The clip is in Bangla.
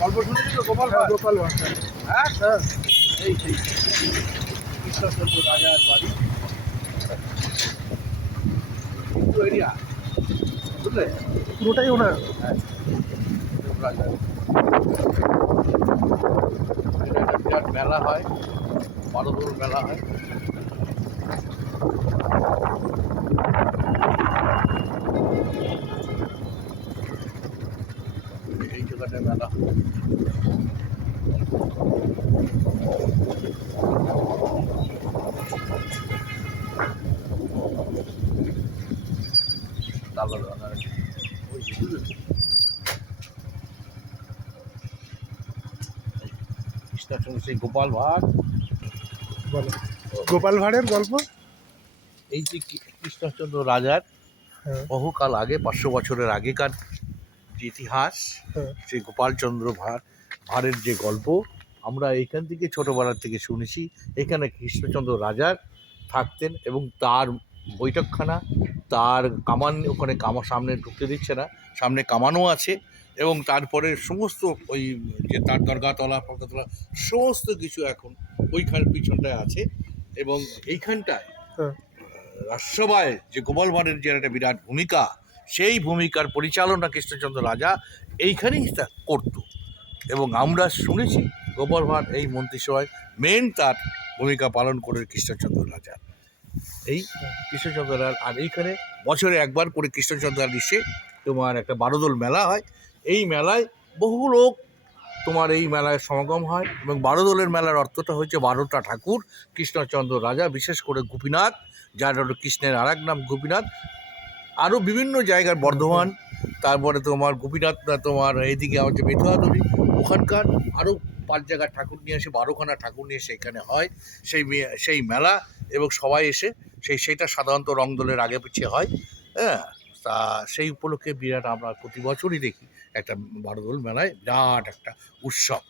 গল্প শুনেছি তো গোপাল হ্যাঁ, ভাঁড়? গোপাল ভাঁড়। হ্যাঁ হ্যাঁ, এই সেই কৃষ্ণচন্দ্র রাজার বাড়ি পুরো এরিয়া বুঝলে পুরোটাই ওনার। হ্যাঁ রাজার এটা একটা বিরাট মেলা হয়, বারোদোল মেলা হয়। এই জায়গাটায় মেলা হয়। তারপর কৃষ্ণচন্দ্র সেই গোপাল ভাঁড়। বলো, গোপাল ভাঁড়ের গল্প। এই যে কৃষ্ণচন্দ্র রাজার হ্যাঁ, বহুকাল আগে 500 বছরের আগেকার যে ইতিহাস, হ্যাঁ, সেই গোপালচন্দ্র ভাঁড়ের যে গল্প আমরা এইখান থেকে ছোটোবেলা থেকে শুনেছি। এখানে কৃষ্ণচন্দ্র রাজার থাকতেন এবং তার বৈঠকখানা, তার কামান, ওখানে সামনে ঢুকতে দিচ্ছে না, সামনে কামানও আছে। এবং তারপরে সমস্ত ওই যে তার দরগাতলা ফরগাতলা সমস্ত কিছু এখন ওইখান পিছনটায় আছে। এবং এইখানটায় হ্যাঁ, রাজসভায় যে গোপাল ভাঁড়ের যে একটা বিরাট ভূমিকা, সেই ভূমিকার পরিচালনা কৃষ্ণচন্দ্র রাজা এইখানেই তা করতো। এবং আমরা শুনেছি গোপাল ভাঁড় এই মন্ত্রিসভায় মেন তার ভূমিকা পালন করে কৃষ্ণচন্দ্র রাজা। এই কৃষ্ণচন্দ্র রাজা, আর এইখানে বছরে একবার করে কৃষ্ণচন্দ্র এসে তোমার একটা বারোদোল মেলা হয়। এই মেলায় বহু লোক তোমার এই মেলায় সমাগম হয়। এবং বারোদোলের মেলার অর্থটা হচ্ছে 12টা ঠাকুর কৃষ্ণচন্দ্র রাজা, বিশেষ করে গোপীনাথ, যার হলো কৃষ্ণের আর এক নাম গোপীনাথ। আরও বিভিন্ন জায়গার বর্ধমান, তারপরে তোমার গোপীনাথ, তোমার এইদিকে হচ্ছে বেথুয়াতলি, ওখানকার আরও 5 জায়গার ঠাকুর নিয়ে এসে 12খানা ঠাকুর নিয়ে এসে এখানে হয় সেই মেলা। এবং সবাই এসে সেটা সাধারণত রংদোলের আগে পিছিয়ে হয়। হ্যাঁ, তা সেই উপলক্ষে বিরাট আমরা প্রতি বছরই দেখি একটা বারোদোল মেলায় বিরাট একটা উৎসব।